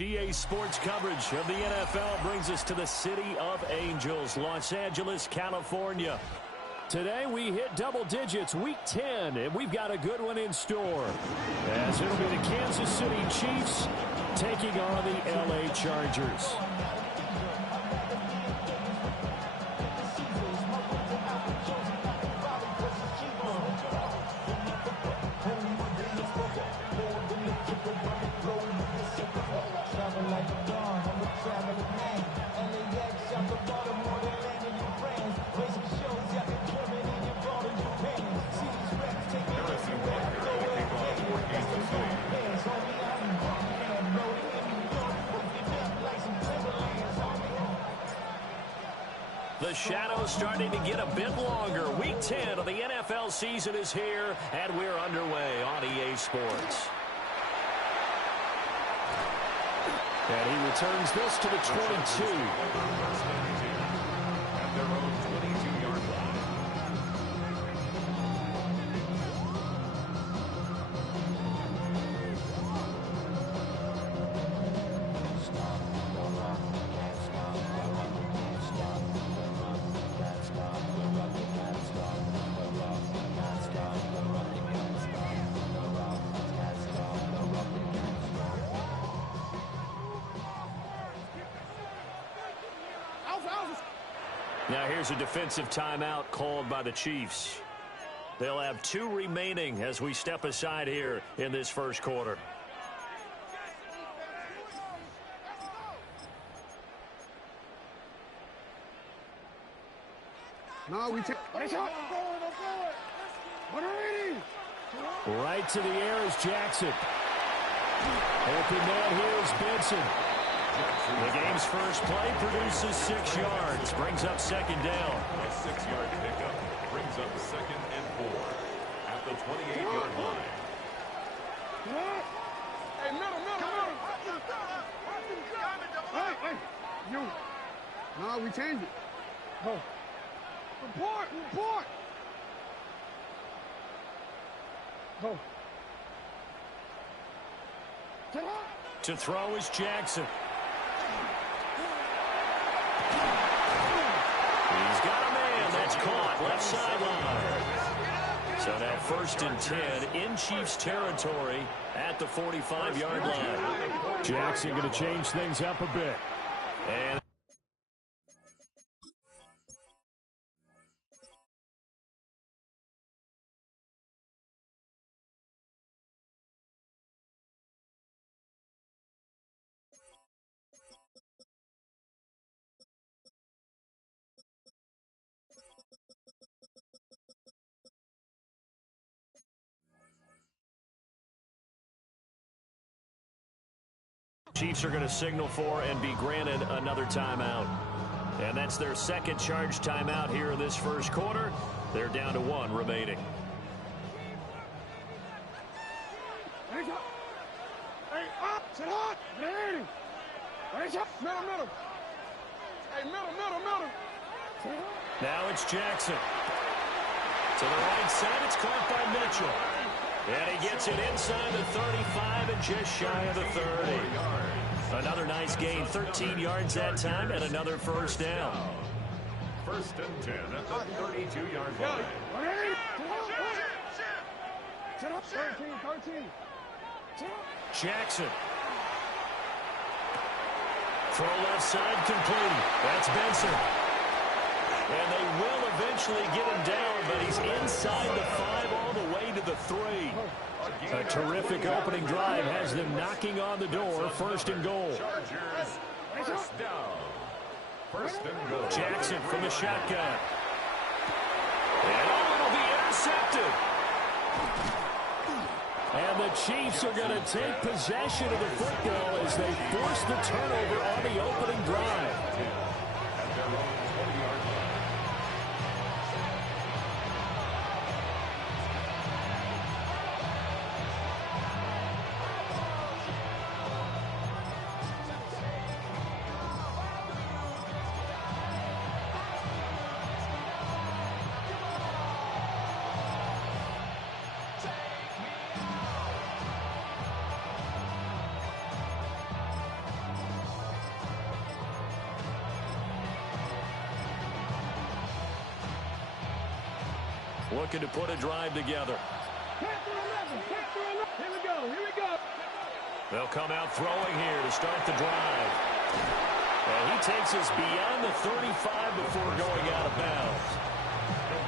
EA Sports coverage of the NFL brings us to the City of Angels, Los Angeles, California. Today we hit double digits, week 10, and we've got a good one in store. As it'll be the Kansas City Chiefs taking on the LA Chargers. The shadow's starting to get a bit longer. Week 10 of the NFL season is here, and we're underway on EA Sports. And he returns this to the 22. At their own 22-yard line. Now here's a defensive timeout called by the Chiefs. They'll have 2 remaining as we step aside here in this first quarter. No, we take. Right to the air is Jackson. Open man here is Benson. The game's first play produces 6 yards, brings up second down. A 6-yard pickup brings up 2nd and 4 at the 28-yard line. Hey, middle. Hey, you. No, we changed it. Oh. Report. Go. To throw is Jackson. He's got a man. That's caught left sideline. So now 1st and 10 in Chiefs territory at the 45-yard line. Jackson going to change things up a bit. And Chiefs are going to signal for and be granted another timeout. And that's their second charge timeout here in this first quarter. They're down to 1 remaining. Hey, up, sit hot, middle. Hey, middle. Now it's Jackson. To the right side, it's caught by Mitchell. And he gets it inside the 35 and just shy of the 30. Another nice gain, 13 yards that time, and another first down. 1st and 10 at the 32-yard line. 13. Jackson. Throw left side complete. That's Benson. And they will eventually get him down, but he's inside the 5 all the way to the 3. A terrific opening drive has them knocking on the door. 1st and goal. Chargers, 1st down. 1st and goal. Jackson from the shotgun. And it'll be intercepted. And the Chiefs are going to take possession of the football as they force the turnover on the opening drive. At their own 20-yard line. looking to put a drive together. Here we go. Here we go. They'll come out throwing here to start the drive. And he takes us beyond the 35 before going out of bounds.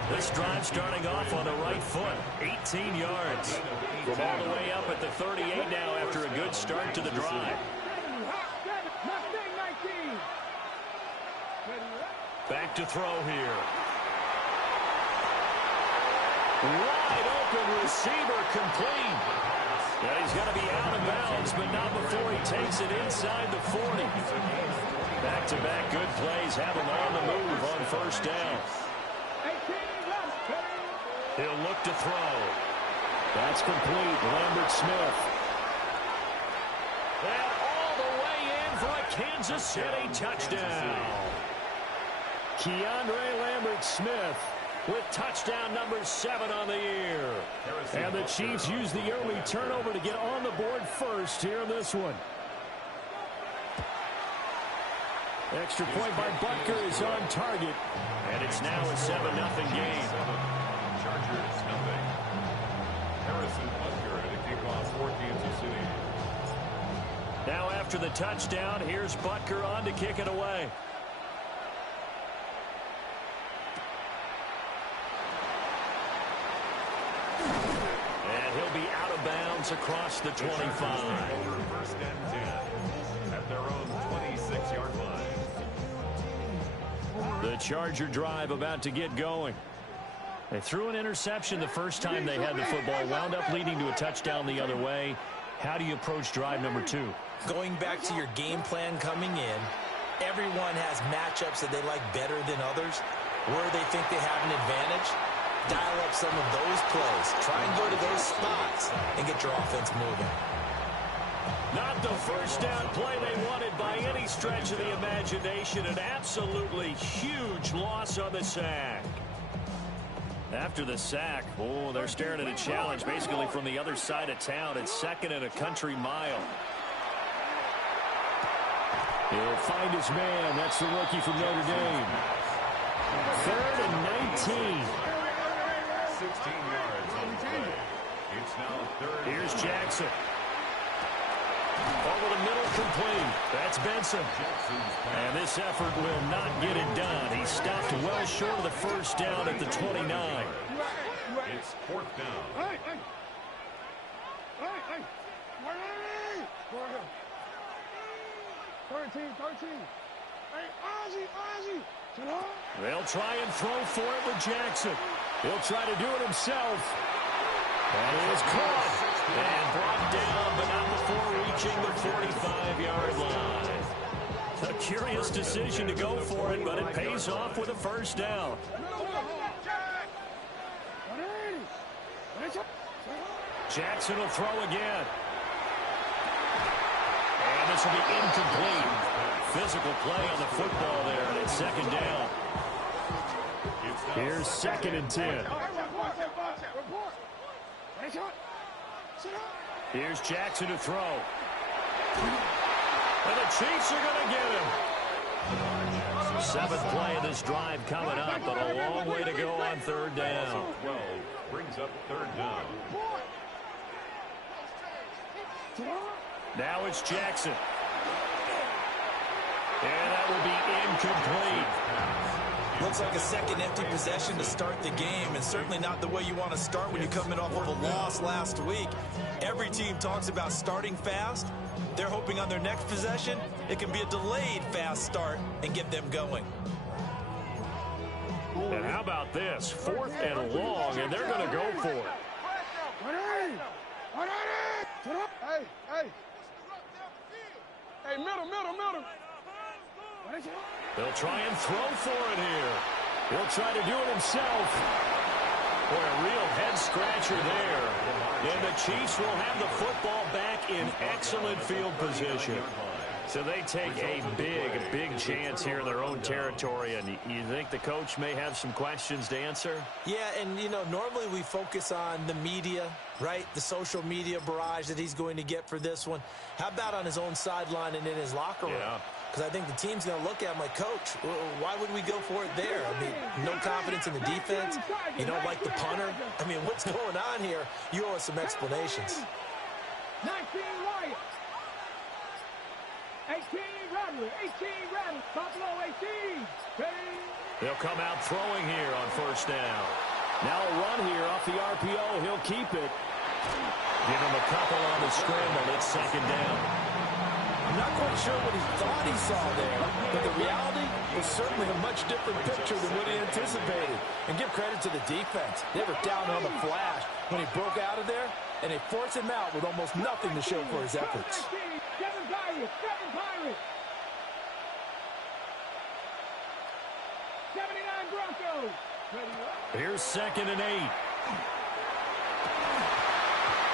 This drive starting off on the right foot, 18 yards. From all the way up at the 38 now after a good start to the drive. Back to throw here. Wide open receiver complete. And he's going to be out of bounds, but not before he takes it inside the 40. Back-to-back good plays have him on the move on first down. He'll look to throw. That's complete. Lambert Smith. And all the way in for a Kansas City touchdown. Keandre Lambert Smith with touchdown number 7 on the year. And the Chiefs use the early turnover to get on the board first here in this one. Extra point by Butker is on target. And it's now a 7-0 game. Chargers nothing. Harrison Butker to kick off for Kansas City. Now after the touchdown, here's Butker on to kick it away. And he'll be out of bounds across the 25. Over first and 10 at their own 26-yard line. The Charger drive about to get going. They threw an interception the first time they had the football, wound up leading to a touchdown the other way. How do you approach drive number 2? Going back to your game plan coming in, everyone has matchups that they like better than others. Where they think they have an advantage, dial up some of those plays. Try and go to those spots and get your offense moving. Not the first down play they wanted by any stretch of the imagination. An absolutely huge loss on the sack. After the sack, oh, they're staring at a challenge basically from the other side of town. It's 2nd and a country mile. He'll find his man. That's the rookie from Notre Dame. 3rd and 19. 16 yards on the play. It's now 3rd. Here's Jackson. Over the middle, complete. That's Benson. And this effort will not get it done. He stopped well short of the first down at the 29. It's 4th down. Hey! 13. Hey, Ozzie! They'll try and throw for it with Jackson. He'll try to do it himself. And it is caught and brought down, but not before reaching the 45-yard line. A curious decision to go for it, but it pays off with a first down. Jackson will throw again. And this will be incomplete. Physical play on the football there, and it's 2nd down. Here's 2nd and 10. Here's Jackson to throw. And the Chiefs are going to get him. 7th play of this drive coming up, but a long way to go on 3rd down. 12 brings up 3rd down. Now it's Jackson. And that will be incomplete. Looks like a second empty possession to start the game, and certainly not the way you want to start when you're coming off of a loss last week. Every team talks about starting fast. They're hoping on their next possession, it can be a delayed fast start and get them going. And how about this? 4th and long, and they're going to go for it. Hey, middle. They'll try and throw for it here. He'll try to do it himself. Boy, a real head-scratcher there. And the Chiefs will have the football back in excellent field position. So they take a big chance here in their own territory. And you think the coach may have some questions to answer? Yeah, and, you know, normally we focus on the media, right? The social media barrage that he's going to get for this one. How about on his own sideline and in his locker room? Yeah. because I think the team's going to look at him like, Coach, why would we go for it there? I mean, no confidence in the defense. You don't like the punter. I mean, what's going on here? You owe us some explanations. 19 Wyatt. 18 Rattler. 18 Rattler. Buffalo 18. They'll come out throwing here on first down. Now a run here off the RPO. He'll keep it. Give him a couple on the scramble. It's second down. I'm not quite sure what he thought he saw there, but the reality was certainly a much different picture than what he anticipated. And give credit to the defense. They were down on the flash when he broke out of there, and they forced him out with almost nothing to show for his efforts. 7 Pirates. 7 Pirates. 79 Broncos. Here's 2nd and 8.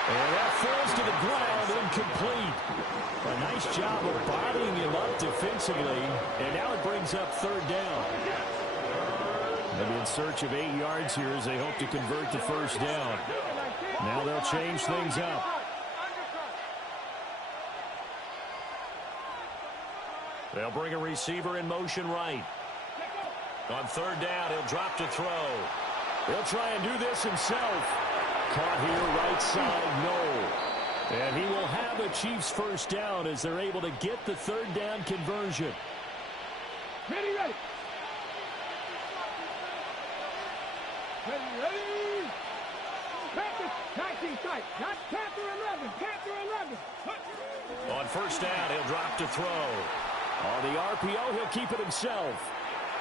And that falls to the ground, incomplete. A nice job of bodying him up defensively. And now it brings up 3rd down. They'll be in search of 8 yards here as they hope to convert the first down. Now they'll change things up. They'll bring a receiver in motion right. On 3rd down, he'll drop to throw. He'll try and do this himself. Caught here right side, no. And he will have a Chiefs first down as they're able to get the 3rd down conversion. Ready. Ready. Panther, 19 tight. Not Panther 11. Panther 11. On first down, he'll drop to throw. On the RPO, he'll keep it himself.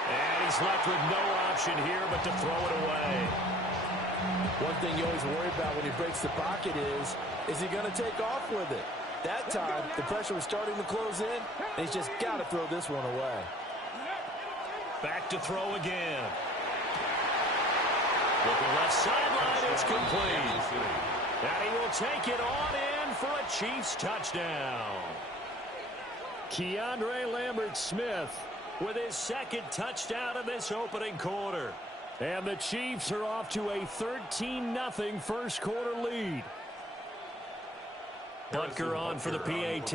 And he's left with no option here but to throw it away. One thing you always worry about when he breaks the pocket is he going to take off with it? That time, the pressure was starting to close in, and he's just got to throw this one away. Back to throw again. Looking left sideline, it's complete. And he will take it on in for a Chiefs touchdown. Keandre Lambert-Smith with his 2nd touchdown in this opening quarter. And the Chiefs are off to a 13-0 first quarter lead. Butker on for the PAT.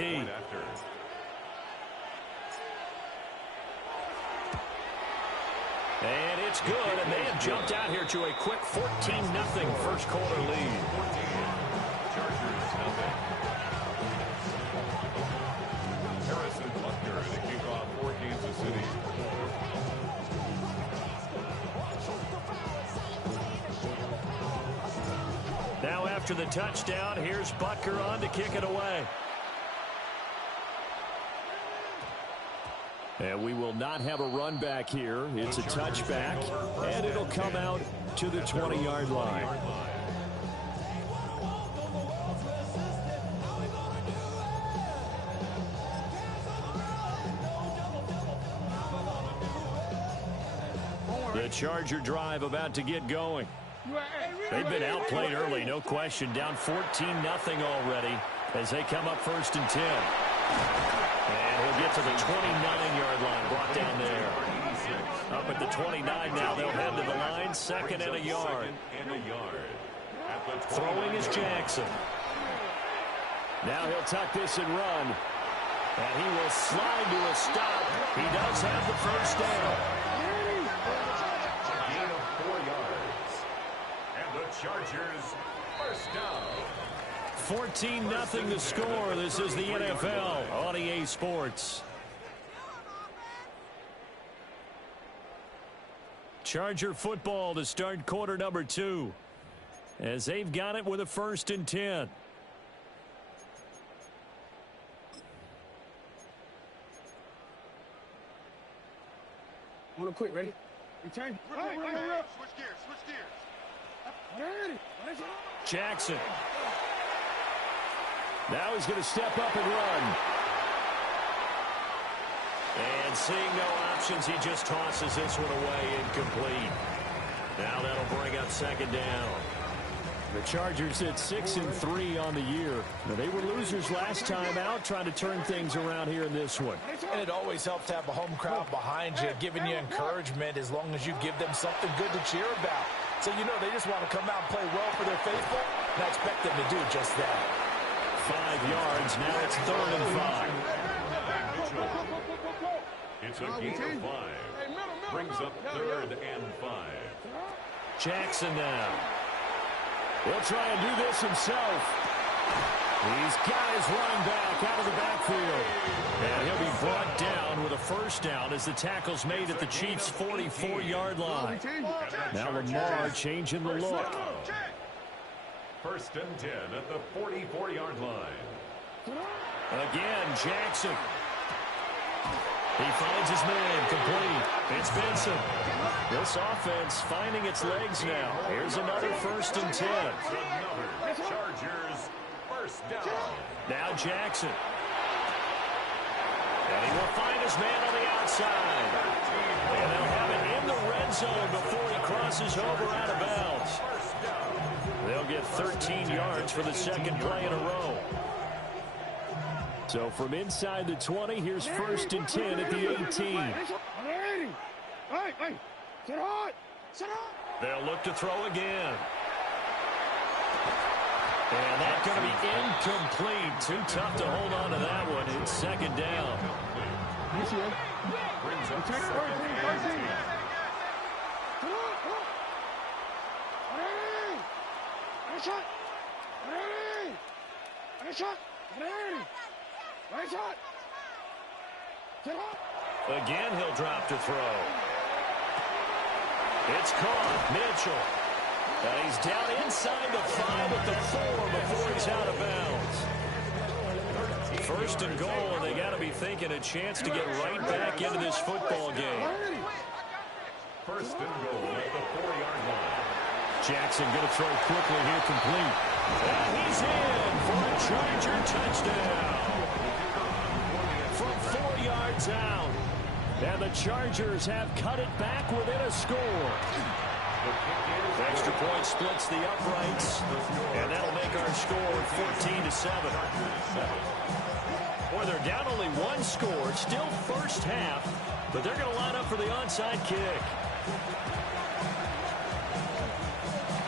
And it's good, and they have jumped out here to a quick 14-0 first quarter lead. Chargers nothing. Harrison Butker to kick off for Kansas City. Now after the touchdown, here's Butker on to kick it away. And we will not have a run back here. It's a touchback, and it'll come out to the 20-yard line. The Charger drive about to get going. They've been outplayed early, no question. Down 14-0 already as they come up 1st and 10. And he'll get to the 29-yard line, brought down there. Up at the 29 now, they'll head to the line, 2nd and a yard. Throwing is Jackson. Now he'll tuck this and run. And he will slide to a stop. He does have the first down. Gain of 4 yards. And the Chargers first down. 14-0 the score. This is the NFL on EA Sports. Charger football to start quarter number 2. As they've got it with a 1st and 10. Hold quick, ready? Return. Switch gears. Jackson. Now he's going to step up and run. And seeing no options, he just tosses this one away, incomplete. Now that'll bring up 2nd down. The Chargers at 6-3 on the year. Now, they were losers last time out, trying to turn things around here in this one. And it always helps to have a home crowd behind you, giving you encouragement as long as you give them something good to cheer about. So, you know, they just want to come out and play well for their faithful, and I expect them to do just that. 5 yards. Now it's 3rd and 5. It's a gain of 5. Brings up 3rd and 5. Jackson now. He'll try and do this himself. He's got his running back out of the backfield. And he'll be brought down with a first down as the tackle's made at the Chiefs' 44-yard line. Now Lamar changing the look. 1st and 10 at the 44-yard line. Again, Jackson. He finds his man complete. It's Benson. This offense finding its legs now. Here's another 1st and 10. Another Chargers first down. Now Jackson. And he will find his man on the outside. And they'll have it in the red zone before he crosses over out of bounds. They'll get 13 yards for the second play in a row. So from inside the 20, here's 1st and 10 at the 18. They'll look to throw again. And that's going to be incomplete. Too tough to hold on to that one. It's 2nd down. Brings up 2nd and 10. Again, he'll drop to throw. It's caught. Mitchell. And he's down inside the 5 at the 4 before he's out of bounds. 1st and goal, and they got to be thinking a chance to get right back into this football game. 1st and goal at the 4-yard line. Jackson going to throw quickly here, complete. And he's in for a Charger touchdown. From 4 yards out. And the Chargers have cut it back within a score. Extra point splits the uprights, and that'll make our score 14-7. Boy, they're down only 1 score, still first half, but they're going to line up for the onside kick.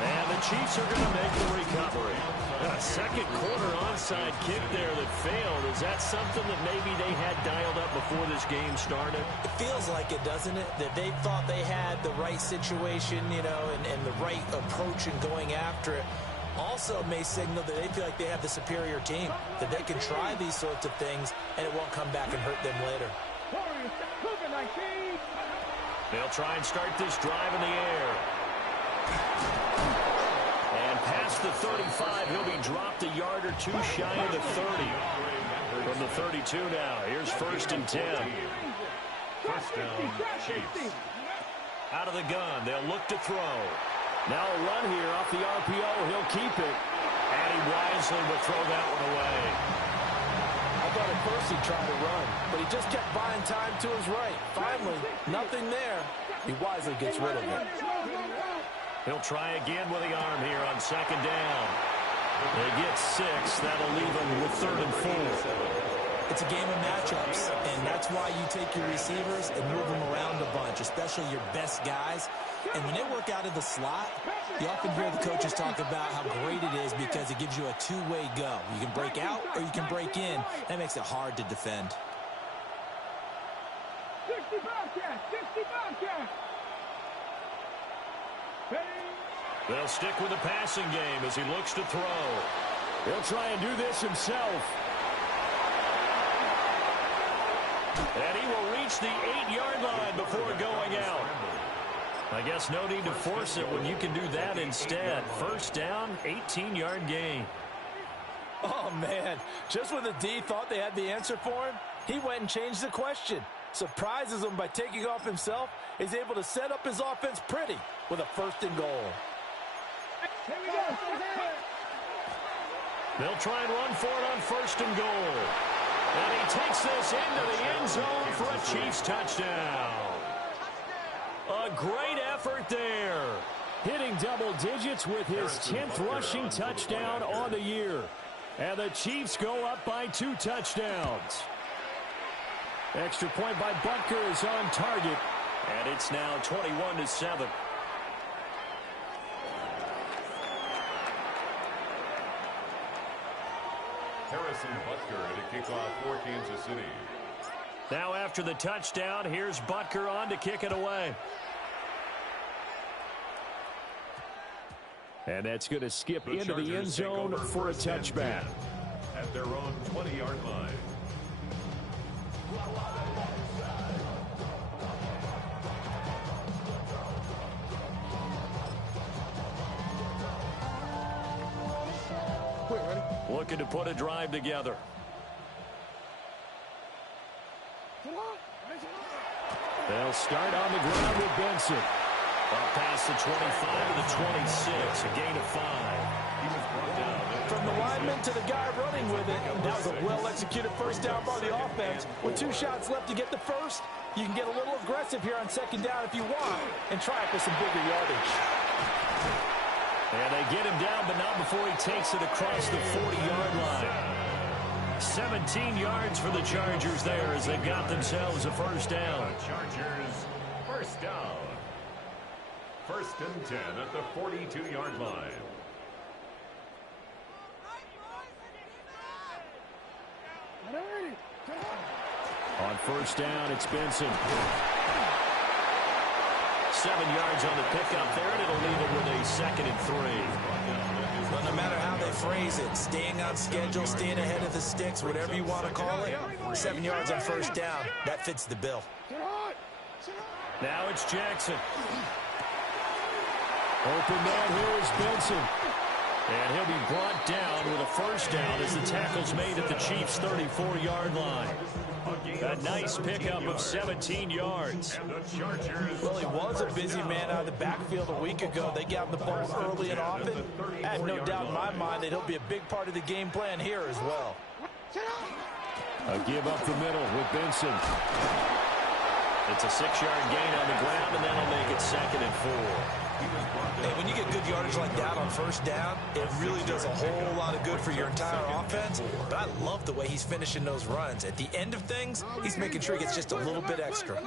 And the Chiefs are going to make the recovery. A second quarter onside kick there that failed. Is that something that maybe they had dialed up before this game started? It feels like it, doesn't it? That they thought they had the right situation, you know, and the right approach in going after it. Also may signal that they feel like they have the superior team, that they can try these sorts of things, and it won't come back and hurt them later. They'll try and start this drive in the air. And past the 35, he'll be dropped a yard or 2 shy of the 30. From the 32 now, here's 1st and 10. First down, Chiefs. Out of the gun, they'll look to throw. Now a run here off the RPO, he'll keep it. And he wisely will throw that one away. I thought at first he'd try to run, but he just kept buying time to his right. Finally, nothing there. He wisely gets rid of it. He'll try again with the arm here on 2nd down. They get 6. That'll leave them with 3rd and 4. It's a game of matchups, and that's why you take your receivers and move them around a bunch, especially your best guys. And when they work out of the slot, you often hear the coaches talk about how great it is because it gives you a two-way go. You can break out or you can break in. That makes it hard to defend. 60 Bobcats! 60 Bobcats! They'll stick with the passing game as he looks to throw. He'll try and do this himself. And he will reach the 8-yard line before going out. I guess no need to force it when you can do that instead. First down, 18-yard gain. Oh, man. Just when the D thought they had the answer for him, he went and changed the question. Surprises him by taking off himself. He's able to set up his offense pretty with a 1st and goal. Here we go. They'll try and run for it on 1st and goal. And he takes this into the end zone for a Chiefs touchdown. A great effort there. Hitting double digits with his 10th rushing touchdown on the year. And the Chiefs go up by 2 touchdowns. Extra point by Butker is on target. And it's now 21-7. Harrison Butker to kick off for Kansas City. Now after the touchdown, here's Butker on to kick it away. And that's going to skip into the end zone for a touchback. At their own 20-yard line. Looking to put a drive together. They'll start on the ground with Benson. Up past the 25 to the 26, a gain of 5. From the lineman to the guy running with it, that was a well-executed first down by the offense. With 2 shots left to get the first, you can get a little aggressive here on second down if you want and try it for some bigger yardage. And they get him down, but not before he takes it across the 40-yard line. 17 yards for the Chargers there as they got themselves a first down. The Chargers, first down. First and 10 at the 42-yard line. On first down, it's Benson. 7 yards on the pickup there, and it'll leave it with a 2nd and 3. Well, no matter how they phrase it, staying on schedule, staying ahead of the sticks, whatever you want to call it, 7 yards on first down, that fits the bill. Now it's Jackson. Open man here is Benson. And he'll be brought down with a first down as the tackle's made at the Chiefs' 34-yard line. A nice pickup of 17 yards. Well, he was a busy man out of the backfield a week ago. They got him the ball early and often. I have no doubt in my mind that he'll be a big part of the game plan here as well. A give up the middle with Benson. It's a 6-yard gain on the ground, and that'll make it 2nd and 4. Hey, when you get good yardage like that on first down, it really does a whole lot of good for your entire offense. But I love the way he's finishing those runs. At the end of things, he's making sure he gets just a little bit extra.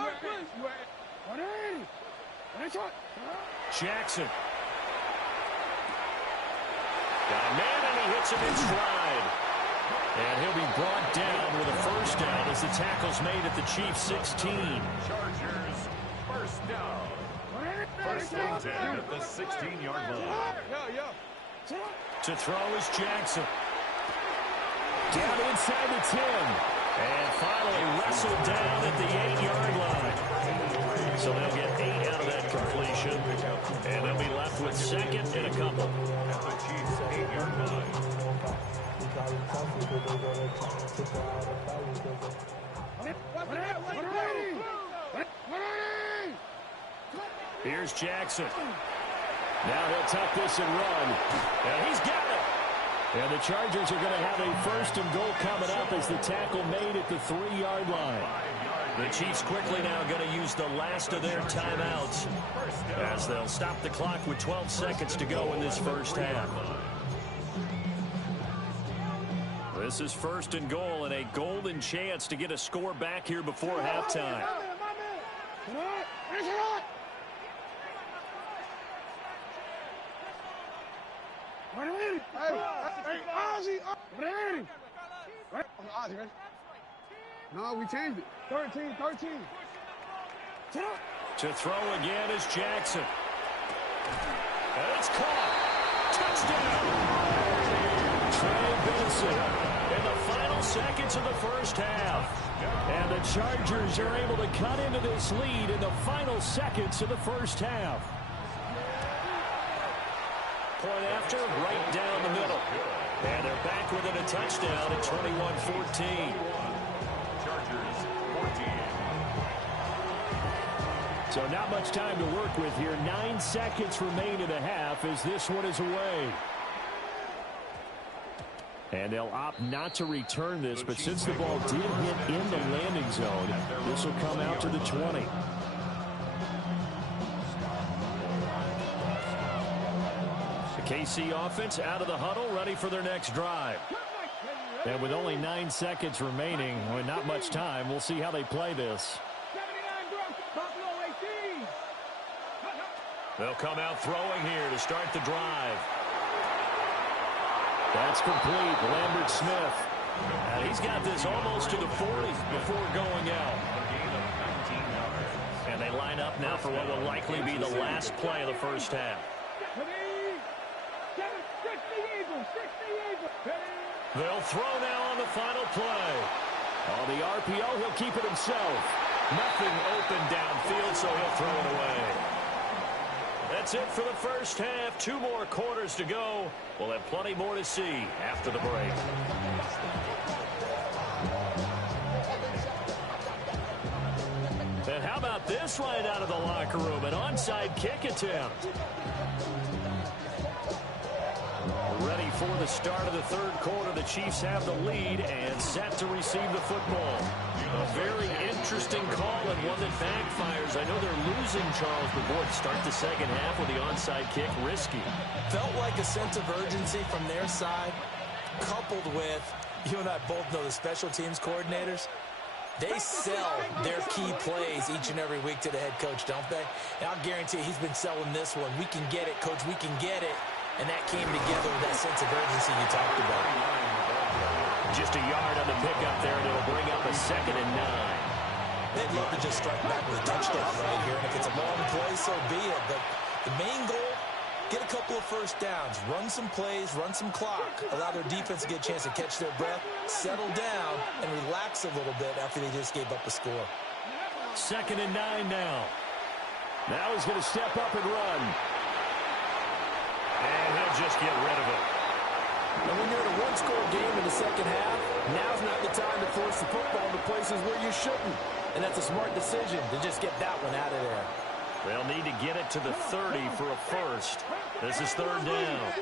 Jackson. Got a man, and he hits him in stride. And he'll be brought down with a first down as the tackle's made at the Chiefs' 16. Chargers, first down. First and 10 at the 16-yard line. To throw is Jackson. Down inside the 10. And finally wrestled down at the 8-yard line. So they'll get 8 out of that completion. And they'll be left with 2nd and a couple. At the Chiefs' 8-yard line. Here's Jackson. Now he'll tuck this and run. And he's got it. And the Chargers are going to have a 1st and goal coming up as the tackle made at the 3-yard line. The Chiefs quickly now going to use the last of their timeouts as they'll stop the clock with 12 seconds to go in this first half. This is 1st and goal and a golden chance to get a score back here before halftime. No, we changed it. 13. To throw again is Jackson. And it's caught. Touchdown. Trey Benson in the final seconds of the first half. And the Chargers are able to cut into this lead in the final seconds of the first half. Point after, right down the middle. And they're back within a touchdown at 21-14. Chargers, 14. So not much time to work with here. 9 seconds remain in the half as this one is away. And they'll opt not to return this, but since the ball did hit in the landing zone, this will come out to the 20. The KC offense out of the huddle, ready for their next drive. And with only 9 seconds remaining, with not much time, we'll see how they play this. They'll come out throwing here to start the drive. That's complete. Lambert Smith And he's got this almost to the 40 before going out. And they line up now for what will likely be the last play of the first half. They'll throw now on the final play. On the RPO, he'll keep it himself. Nothing open downfield, so he'll throw it away. That's it for the first half. 2 more quarters to go. We'll have plenty more to see after the break. And how about this right out of the locker room? An onside kick attempt. Ready for the start of the third quarter. The Chiefs have the lead and set to receive the football. A very interesting call and one that backfires. I know they're losing, Charles, but boy, to start the second half with the onside kick, risky. Felt like a sense of urgency from their side, coupled with, you and I both know the special teams coordinators. They sell their key plays each and every week to the head coach, don't they? And I'll guarantee you he's been selling this one. We can get it, coach, we can get it. And that came together with that sense of urgency you talked about. Just a yard on the pickup there, and it'll bring up a 2nd and 9. They'd love to just strike back with a touchdown right here. And if it's a long play, so be it. But the main goal, get a couple of first downs, run some plays, run some clock, allow their defense to get a chance to catch their breath, settle down, and relax a little bit after they just gave up a score. 2nd and 9 now. Now he's going to step up and run. And he'll just get rid of it. And when you're in a one-score game in the second half, now's not the time to force the football to places where you shouldn't. And that's a smart decision to just get that one out of there. They'll need to get it to the 30 for a first. This is 3rd down.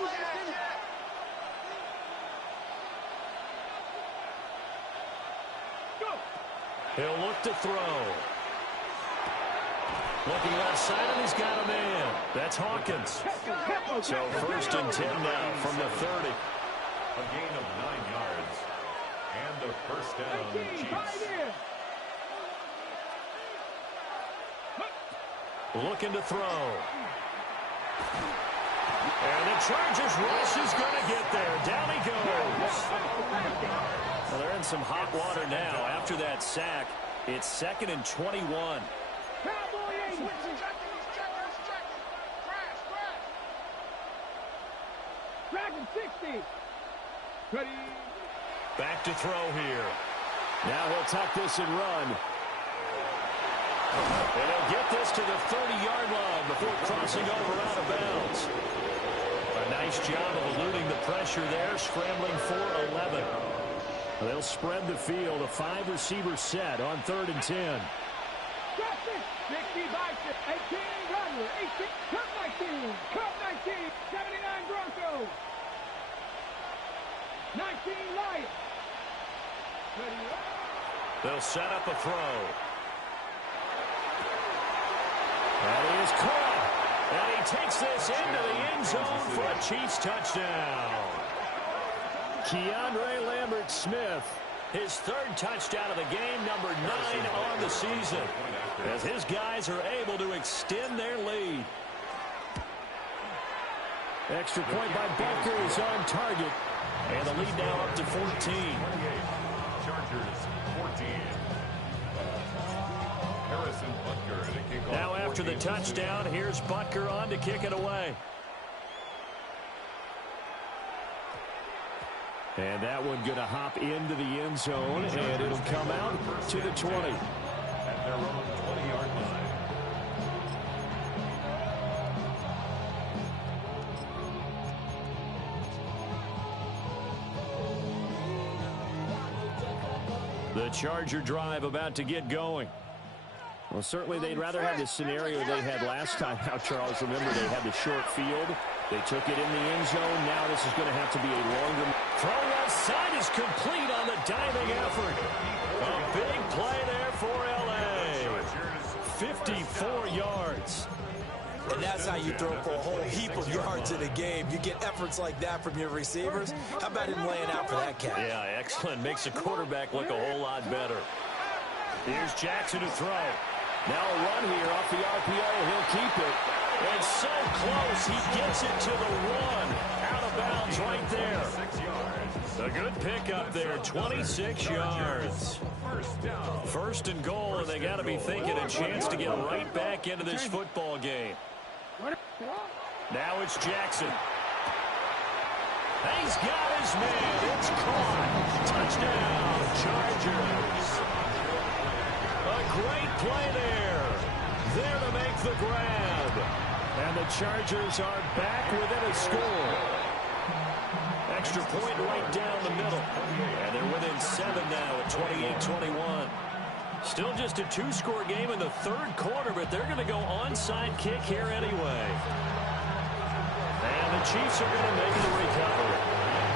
He'll look to throw. Looking left side, and he's got a man. That's Hawkins. So 1st and 10 now from the 30. A gain of 9 yards. And a first down, Chiefs. Looking to throw. And the Chargers rush is going to get there. Down he goes. Well, they're in some hot water now. After that sack, it's 2nd and 21. Back to throw here. Now he'll tuck this and run. And he'll get this to the 30-yard line before crossing over out of bounds. A nice job of eluding the pressure there, scrambling for 11. They'll spread the field, a 5-receiver set on 3rd and 10. 60 Bison, 18 Runner, 18, Cup 19, Cup 19, 79 Broncos, 19 Lions. They'll set up a throw. And he is caught. And he takes this into the end zone for a Chiefs touchdown. Keandre Lambert-Smith, his 3rd touchdown of the game, number 9 on the season, as his guys are able to extend their lead. Extra point by Butker is on target, and the lead now up to 14. Chargers 14. Harrison Butker to kick off. Now after the touchdown, here's Butker on to kick it away. And that one going to hop into the end zone, and it'll come out to the 20. At their own 20-yard line. The Charger drive about to get going. Well, certainly they'd rather have the scenario they had last time. Now, Charles, remember they had the short field. They took it in the end zone. Now this is going to have to be a longer. Throw left side is complete on the diving effort. A big play there for L.A. 54 yards. And that's how you throw for a whole heap of yards in a game. You get efforts like that from your receivers. How about him laying out for that catch? Yeah, excellent. Makes the quarterback look a whole lot better. Here's Jackson to throw. Now a run here off the RPO. He'll keep it. And so close. He gets it to the 1. Out of of bounds right there. A good pickup there, 26 yards. First and goal, and they got to be thinking a chance to get right back into this football game. Now it's Jackson. He's got his man. It's caught. Touchdown, Chargers. A great play there. There to make the grab. And the Chargers are back within a score. Extra point right down the middle. And they're within 7 now at 28-21. Still just a two-score game in the third quarter, but they're going to go onside kick here anyway. And the Chiefs are going to make the recovery.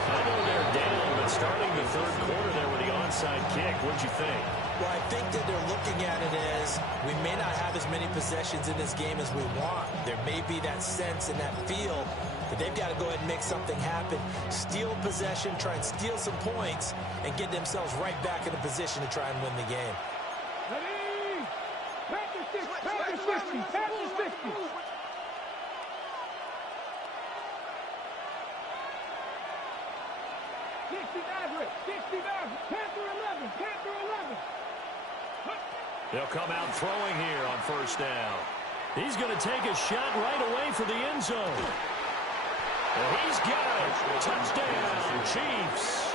I know they're down, but starting the third quarter there with the onside kick, what'd you think? Well, I think that they're looking at it as we may not have as many possessions in this game as we want. There may be that sense and that feel that they've got to go ahead and make something happen. Steal possession, try and steal some points, and get themselves right back in a position to try and win the game. Ready? Packers 50. Packers 50. Panther 11. They'll come out throwing here on first down. He's going to take a shot right away for the end zone. And he's got it. Touchdown, Chiefs.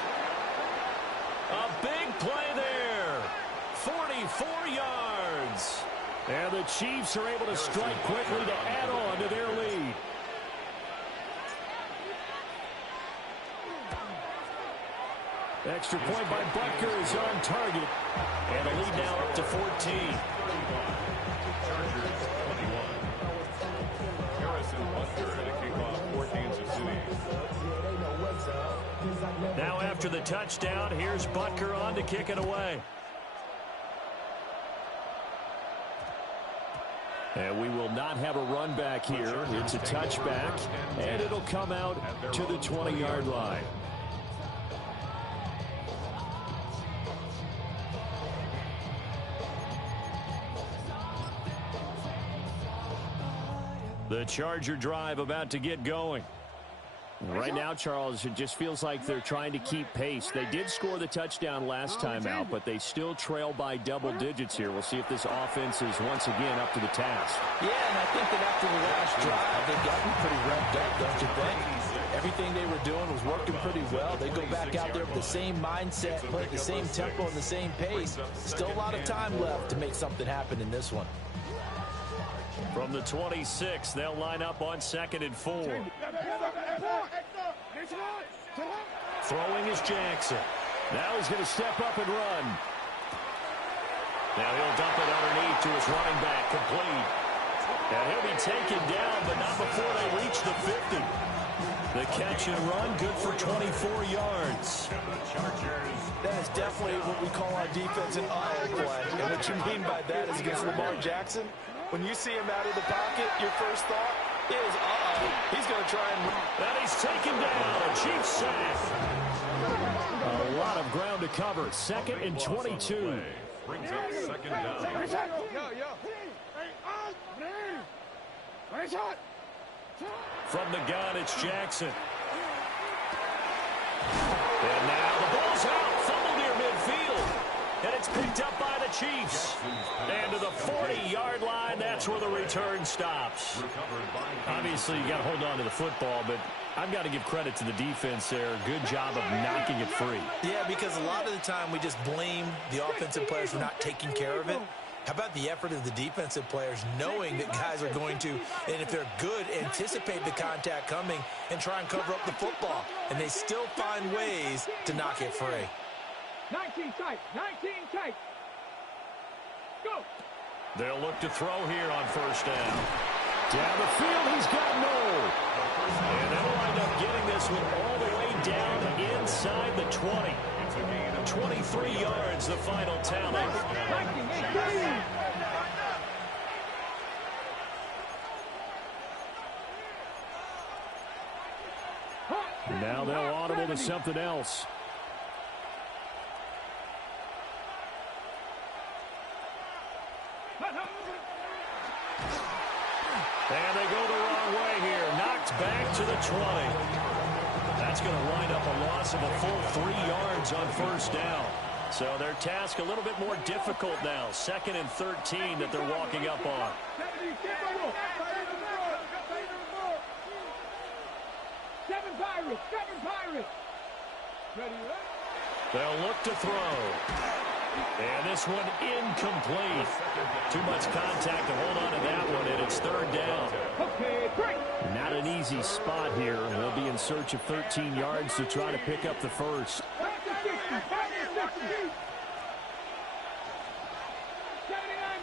A big play there. 44 yards. And the Chiefs are able to strike quickly to add on to their lead. Extra point by Butker is on target. And the lead now up to 14. Now after the touchdown, here's Butker on to kick it away. And we will not have a run back here. It's a touchback, and it'll come out to the 20-yard line. The Charger drive about to get going. Right now, Charles, it just feels like they're trying to keep pace. They did score the touchdown last time out, but they still trail by double digits here. We'll see if this offense is once again up to the task. Yeah, and I think that after the last drive, they've gotten pretty revved up, don't you think? Everything they were doing was working pretty well. They go back out there with the same mindset, play at the same tempo and the same pace. Still a lot of time left to make something happen in this one. From the 26, they'll line up on 2nd and 4. Throwing is Jackson. Now he's going to step up and run. Now he'll dump it underneath to his running back, complete. And he'll be taken down, but not before they reach the 50. The catch and run, good for 24 yards. That is definitely what we call our defense an uh-oh play. And what you mean by that is against Lamar Jackson, when you see him out of the pocket, your first thought is, uh-oh, he's going to try and run. And he's taken down, a Chiefs sack. A lot of ground to cover, 2nd and 22. Brings up 2nd down. From the gun, it's Jackson. And now the ball's out, fumble near midfield. And it's picked up by the Chiefs. And to the 40-yard line, that's where the return stops. Obviously, you got to hold on to the football, but I've got to give credit to the defense there. Good job of knocking it free. Yeah, because a lot of the time we just blame the offensive players for not taking care of it. How about the effort of the defensive players knowing that guys are going to, and if they're good, anticipate the contact coming and try and cover up the football. And they still find ways to knock it free. 19 tight. Go. They'll look to throw here on first down. Down the field, he's got no. And they'll wind up getting this one all the way down inside the 20. 23 yards, the final tally. Now they'll audible to something else. And they go the wrong way here. Knocked back to the 20. That's going to wind up a loss of a full 3 yards on first down. So their task a little bit more difficult now. 2nd and 13 that they're walking up on. Seven Pirates. Ready, They'll look to throw. And this one incomplete. Too much contact to hold on to that one, and it's 3rd down. Okay, great. Not an easy spot here. They'll be in search of 13 yards to try to pick up the first. 79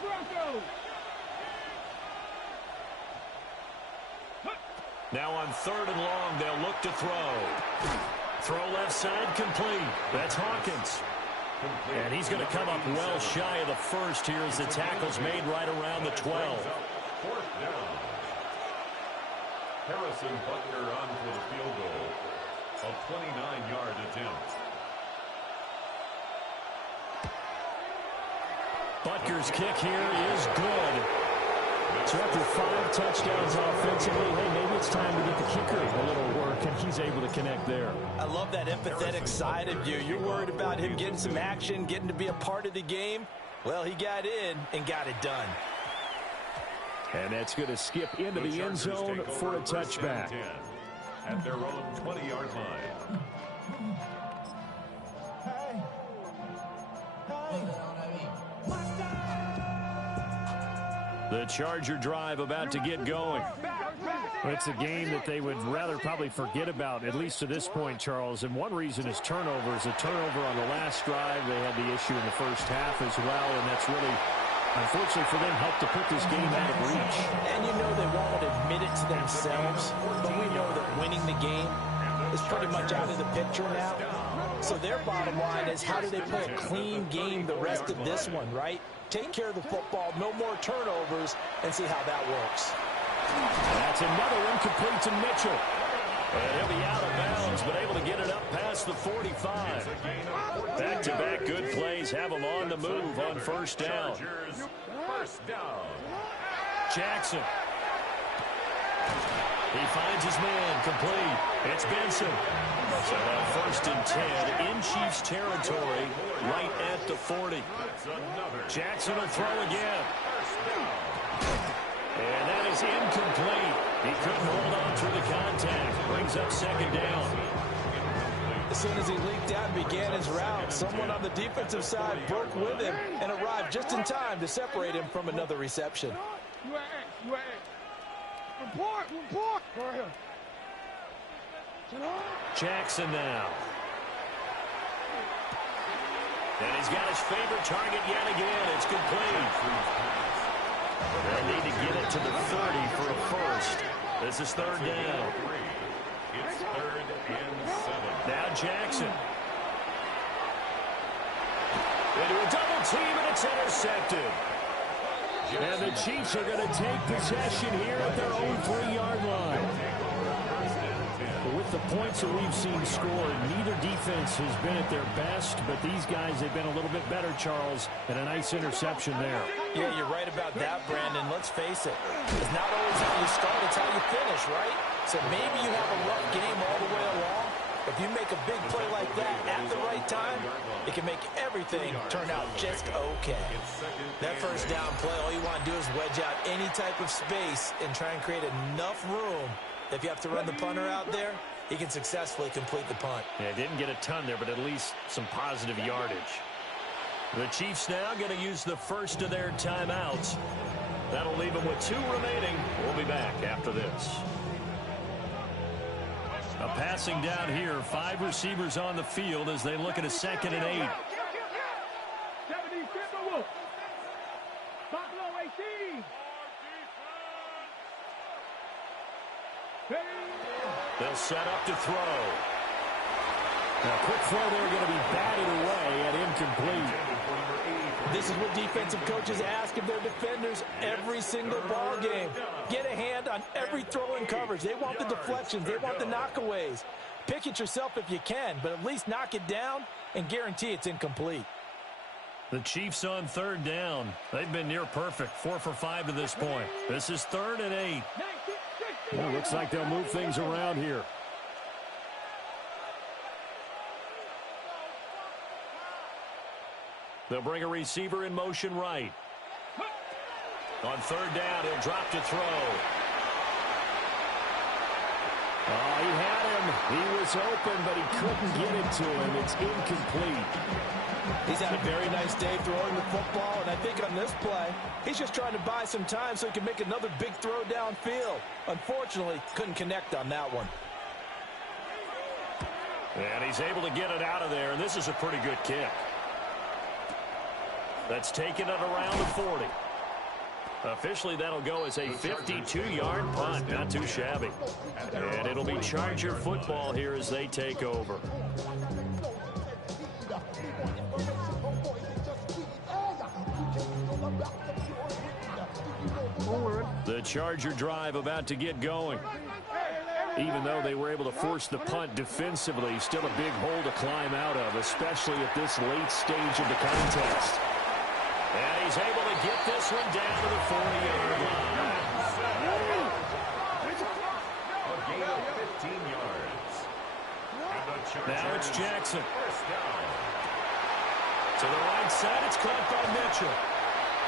Broncos. Now on 3rd and long, they'll look to throw. Throw left side, complete. That's Hawkins. And he's going to come up well shy of the first here as the tackle's made right around the 12. 4th down. Harrison Butker on for the field goal. A 29-yard attempt. Butker's kick here is good. So after 5 touchdowns offensively, hey, maybe it's time to get the kicker a little work, and he's able to connect there. I love that empathetic side of you. You're worried about him getting some action, getting to be a part of the game. Well, he got in and got it done. And that's going to skip into the end zone for a touchback. At their own 20-yard line. The Charger drive about to get going. It's a game that they would rather probably forget about, at least to this point, Charles. And one reason is turnovers. A turnover on the last drive. They had the issue in the first half as well, and that's really, unfortunately for them, helped to put this game out of reach. And you know they won't admit it to themselves, but we know that winning the game is pretty much out of the picture now. So their bottom line is, how do they play a clean game the rest of this one, right? Take care of the football, no more turnovers, and see how that works. That's another incomplete to Mitchell. And he'll be out of bounds, but able to get it up past the 45. Back-to-back good plays have them on the move on first down. First down. Jackson. He finds his man, complete. It's Benson. So now 1st and 10 in Chiefs territory, right at the 40. Jackson will throw again. And that is incomplete. He couldn't hold on through the contact. Brings up 2nd down. As soon as he leaked out and began his route, someone on the defensive side broke with him and arrived just in time to separate him from another reception. Report. Jackson now. And he's got his favorite target yet again. It's complete. They'll need to get it to the 30 for a first. This is 3rd down. It's 3rd and 7. Now Jackson. They do a double team, and it's intercepted. And the Chiefs are going to take possession here at their own 3-yard line. With the points that we've seen scored, neither defense has been at their best, but these guys have been a little bit better, Charles, and a nice interception there. Yeah, you're right about that, Brandon. Let's face it. It's not always how you start, it's how you finish, right? So maybe you have a rough game all the way along. If you make a big play like that at the right time, it can make everything turn out just okay. That first down play, all you want to do is wedge out any type of space and try and create enough room. If you have to run the punter out there, he can successfully complete the punt. Yeah, didn't get a ton there, but at least some positive yardage. The Chiefs now going to use the first of their timeouts. That'll leave them with 2 remaining. We'll be back after this. A passing down here. 5 receivers on the field as they look at a 2nd and 8. 70 Timberwolves. Buffalo 18. They'll set up to throw. Now, quick throw there going to be batted away and incomplete. This is what defensive coaches ask of their defenders every single ball game. Get a hand on every throw in coverage. They want the deflections. They want the knockaways. Pick it yourself if you can, but at least knock it down and guarantee it's incomplete. The Chiefs on 3rd down. They've been near perfect. 4 for 5 to this point. This is 3rd and 8. Well, looks like they'll move things around here. They'll bring a receiver in motion right. On third down, he'll drop to throw. Oh, he had him. He was open, but he couldn't get it to him. It's incomplete. He's had a very nice day throwing the football, and I think on this play, he's just trying to buy some time so he can make another big throw downfield. Unfortunately, couldn't connect on that one. And he's able to get it out of there, and this is a pretty good kick. That's taken it around the 40. Officially, that'll go as a 52-yard punt. Not too shabby. And it'll be Charger football here as they take over. The Charger drive about to get going. Even though they were able to force the punt defensively, still a big hole to climb out of, especially at this late stage of the contest. And he's able to get this one down to the 40-yard line. A gain of 15 yards. Now it's Jackson. To the right side, it's caught by Mitchell.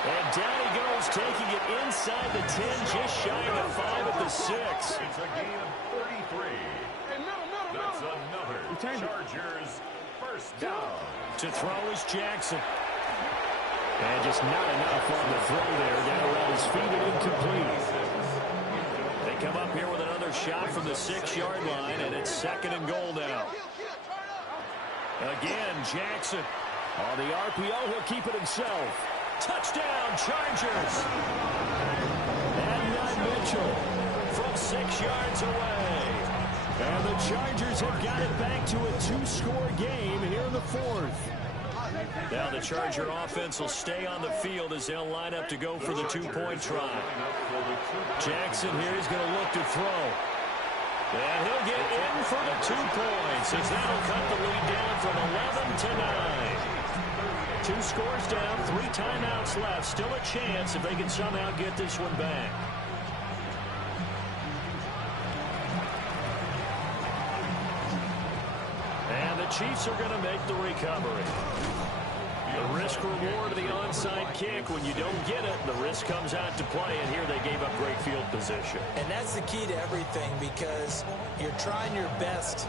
And down he goes, taking it inside the 10, just shy of the 5 at the 6. It's a gain of 33. That's another Chargers first down. To throw is Jackson. And just not enough on the throw there. Down around his feet and incomplete. They come up here with another shot from the 6-yard line, and it's 2nd and goal now. Again, Jackson. On the RPO, he'll keep it himself. Touchdown, Chargers. And not Mitchell from 6 yards away. And the Chargers have got it back to a 2-score game here in the 4th. Now the Charger offense will stay on the field as they'll line up to go for the 2-point try. Jackson here is going to look to throw. And he'll get in for the 2 points as that'll cut the lead down from 11 to 9. 2 scores down, 3 timeouts left. Still a chance if they can somehow get this one back. And the Chiefs are going to make the recovery. The risk-reward of the onside kick. When you don't get it, the risk comes out to play, and here they gave up great field position. And that's the key to everything, because you're trying your best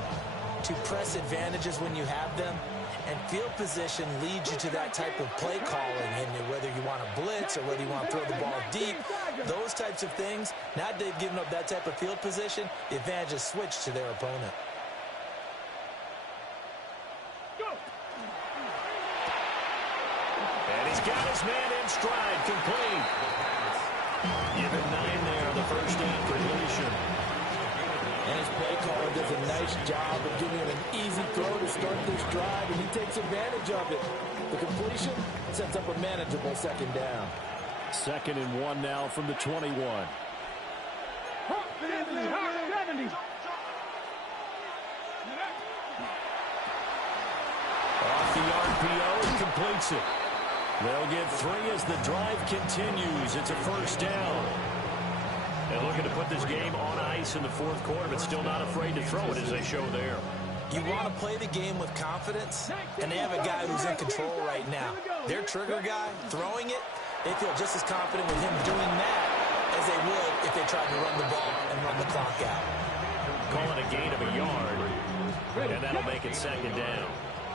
to press advantages when you have them, and field position leads you to that type of play calling, and whether you want to blitz or whether you want to throw the ball deep, those types of things. Now that they've given up that type of field position, the advantage is switched to their opponent. And he's got his man in stride, complete. Given 9 there, the first down completion. And his play caller does a nice job of giving him an easy throw to start this drive, and he takes advantage of it. The completion sets up a manageable 2nd down. 2nd and 1 now from the 21. 70. Off the RPO, he completes it. They'll get 3 as the drive continues. It's a first down. They're looking to put this game on ice in the 4th quarter, but still not afraid to throw it as they show there. You want to play the game with confidence, and they have a guy who's in control right now. Their trigger guy, throwing it, they feel just as confident with him doing that as they would if they tried to run the ball and run the clock out. Call it a gain of a yard, and that'll make it 2nd down.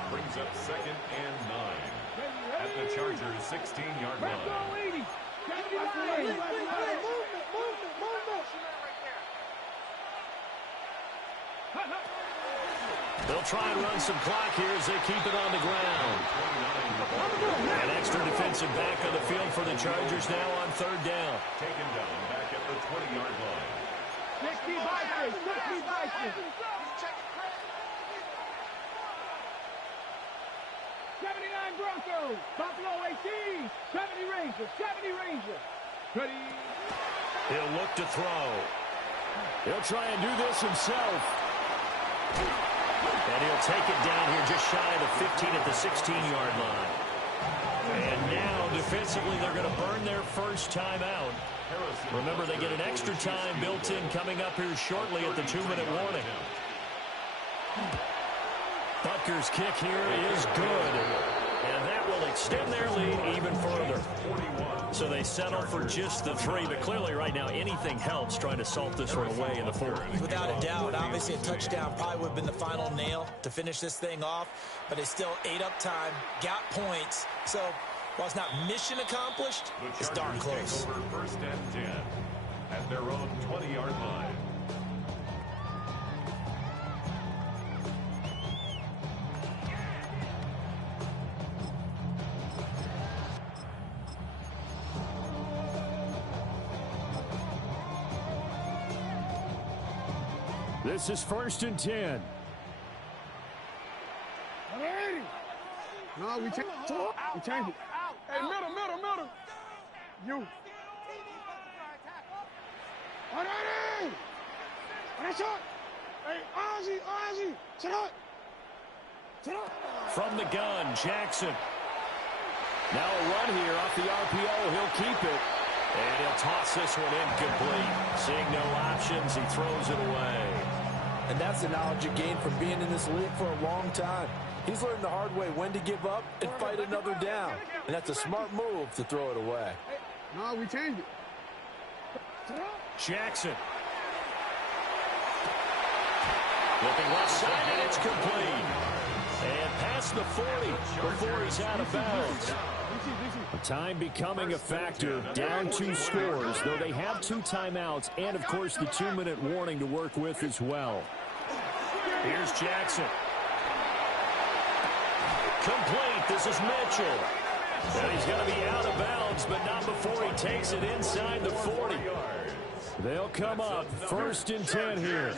Brings up 2nd and 9 at the Chargers' 16-yard line. They'll try and run some clock here as they keep it on the ground. An extra defensive back on the field for the Chargers now on 3rd down. Taken down back at the 20-yard line. 79 Broncos, Buffalo 18, 70 Rangers, 70 Rangers. Ready? He'll look to throw. He'll try and do this himself. And he'll take it down here just shy of the 15 at the 16-yard line. And now, defensively, they're going to burn their first timeout. Remember, they get an extra time built in coming up here shortly at the 2-minute warning. Butker's kick here is good. And that will extend their lead even further. So they settle for just the 3, but clearly right now anything helps trying to salt this one away in the 4th. Without a doubt, obviously a touchdown probably would have been the final nail to finish this thing off, but it's still ate up time, got points. So while it's not mission accomplished, it's darn close. Over 1st and 10 at their own 20-yard line. This is 1st and 10. No, we change it. We change it. Hey, middle. You. Alrighty. That's up. Hey, Ozzy. Sit up. From the gun, Jackson. Now a run here off the RPO. He'll keep it. And he'll toss this one incomplete. Seeing no options, he throws it away. And that's the knowledge you gain from being in this league for a long time. He's learned the hard way when to give up and fight another down. And that's a smart move to throw it away. No, we changed it. Jackson. Looking left side, and it's complete. And past the 40 before he's out of bounds. Time becoming a factor. Down 2 scores, though they have 2 timeouts and, of course, the 2-minute warning to work with as well. Here's Jackson. Complete. This is Mitchell. And he's going to be out of bounds, but not before he takes it inside the 40. They'll come up 1st and 10 here.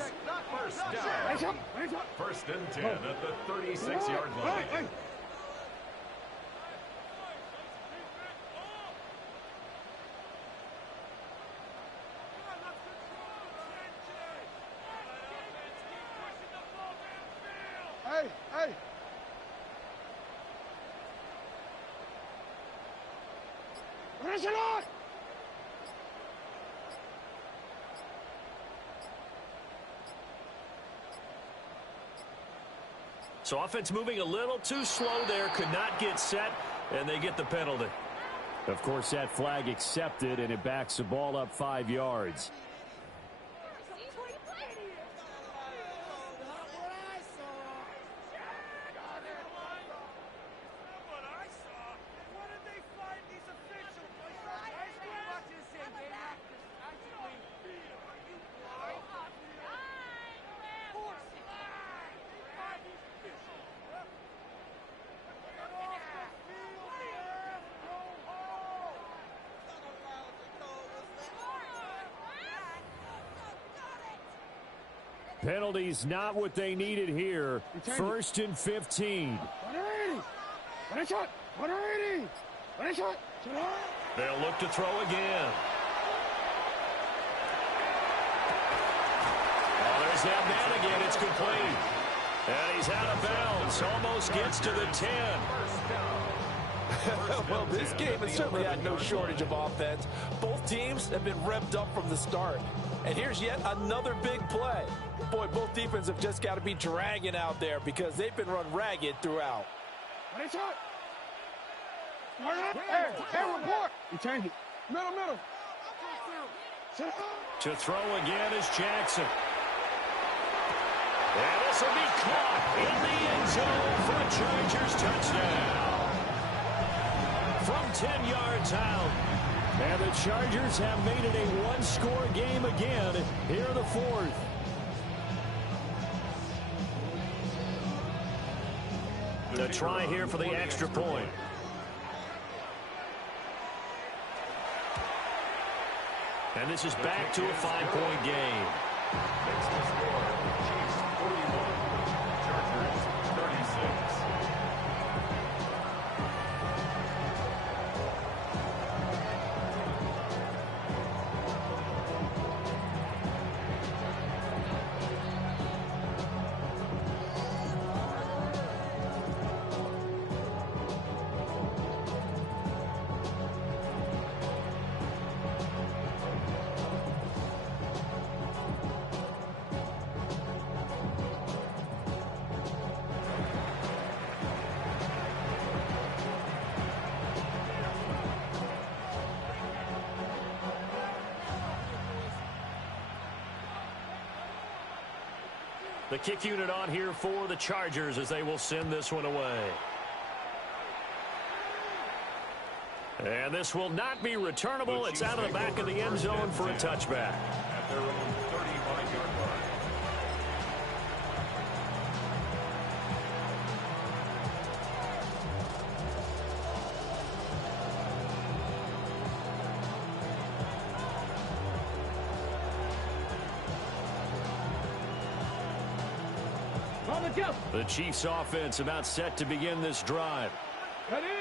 First and 10 at the 36-yard line. Hey. Press it on. So offense moving a little too slow there, could not get set, and they get the penalty. Of course, that flag accepted, and it backs the ball up 5 yards. Penalties not what they needed here. 1st and 15. They'll look to throw again. Oh, there's that man again. It's complete. And he's out of bounds. Almost gets to the 10. Well, this game has certainly had no shortage of offense. Both teams have been revved up from the start. And here's yet another big play. Boy, both defenses have just got to be dragging out there because they've been run ragged throughout. Hey, report. You change it. Middle. To throw again is Jackson. And this will be caught in the end zone for a Chargers touchdown. From 10 yards out. And the Chargers have made it a one-score game again here in the 4th. The try here for the extra point. And this is back to a 5-point game. Next to score, Chiefs 41, Chargers 36. The kick unit on here for the Chargers as they will send this one away. And this will not be returnable. It's out of the back of the end zone for a touchback. At their own 35-yard line. The Chiefs offense about set to begin this drive.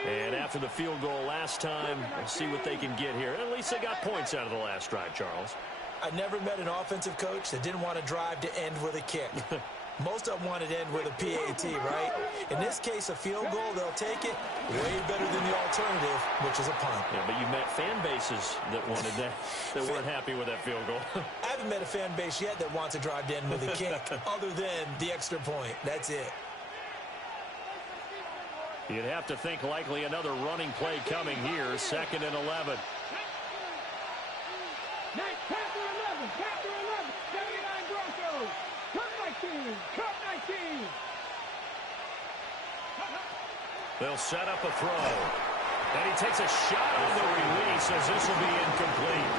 And after the field goal last time, we'll see what they can get here. At least they got points out of the last drive, Charles. I never met an offensive coach that didn't want to drive to end with a kick. Most of them wanted to end with a PAT, right? In this case, a field goal, they'll take it way better than the alternative, which is a punt. Yeah, but you've met fan bases that wanted that, that weren't happy with that field goal. I haven't met a fan base yet that wants to drive to end with a kick, other than the extra point. That's it. You'd have to think likely another running play coming here, 2nd and 11. Kappa 11, 79 Broncos. Cup 19, Cup 19. They'll set up a throw. And he takes a shot on the release as this will be incomplete.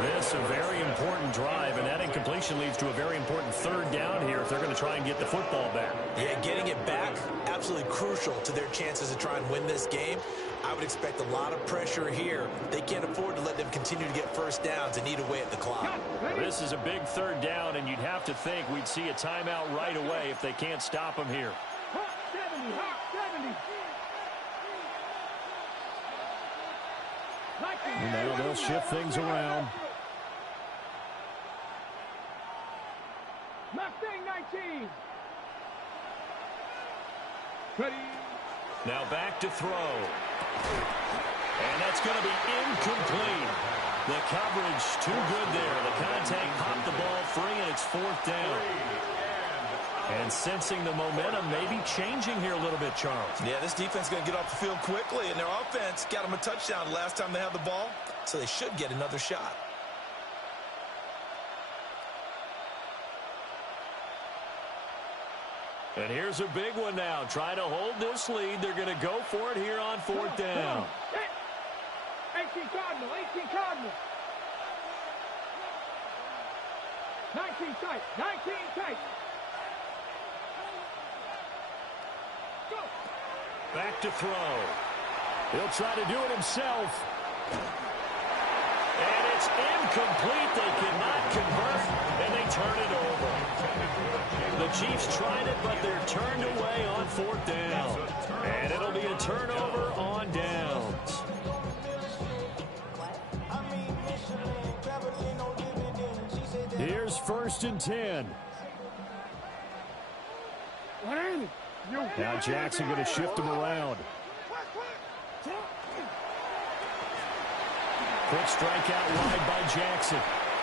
This a very important drive, and that incompletion leads to a very important 3rd down here if they're going to try and get the football back. Yeah, getting it back, absolutely crucial to their chances to try and win this game. I would expect a lot of pressure here. They can't afford to let them continue to get first downs and eat away at the clock. This is a big 3rd down, and you'd have to think we'd see a timeout right away if they can't stop them here. Hawk 70, Hawk 70. Now they'll shift things around. Mustang 19. Ready. Now back to throw. And that's going to be incomplete. The coverage too good there. The contact popped the ball free, and it's 4th down. And sensing the momentum maybe changing here a little bit, Charles. Yeah, this defense is going to get off the field quickly, and their offense got them a touchdown last time they had the ball, so they should get another shot. And here's a big one now. Trying to hold this lead. They're going to go for it here on 4th down. 18 Cardinal, 18 Cardinal. 19 tight, 19 tight. Go. Back to throw. He'll try to do it himself. And it's incomplete. They cannot convert, and they turn it over. The Chiefs tried it, but they're turned away on 4th down. And it'll be a turnover on downs. Here's 1st and 10. Now Jackson going to shift him around. Quick strike out wide by Jackson.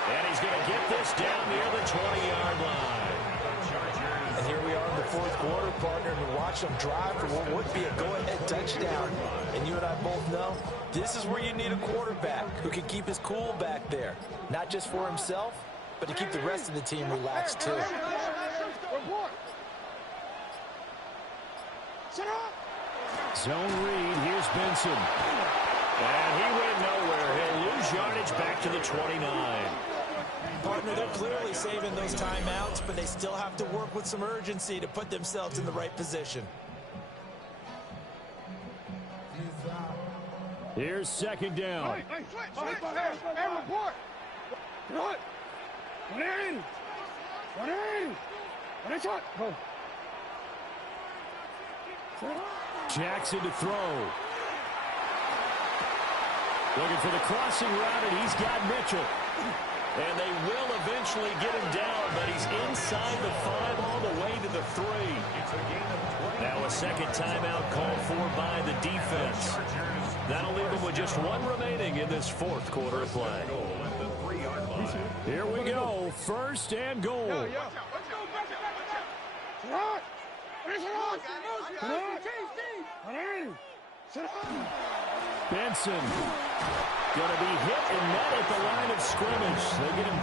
And he's going to get this down near the 20-yard line. And here we are in the 4th quarter, partner, and we watch them drive for what would be a go-ahead touchdown. And you and I both know this is where you need a quarterback who can keep his cool back there. Not just for himself, but to keep the rest of the team relaxed, too. Zone read. Here's Benson. And he went nowhere. He'll lose yardage back to the 29. Partner, they're clearly saving those timeouts, but they still have to work with some urgency to put themselves in the right position. Here's 2nd down. Hey, report. What? Jackson to throw. Looking for the crossing route, and he's got Mitchell. And they will eventually get him down, but he's inside the 5 all the way to the 3. Now a 2nd timeout called for by the defense. That'll leave them with just 1 remaining in this 4th quarter of play. Here we go. 1st and goal. Benson going to be hit and met at the line of scrimmage. They get him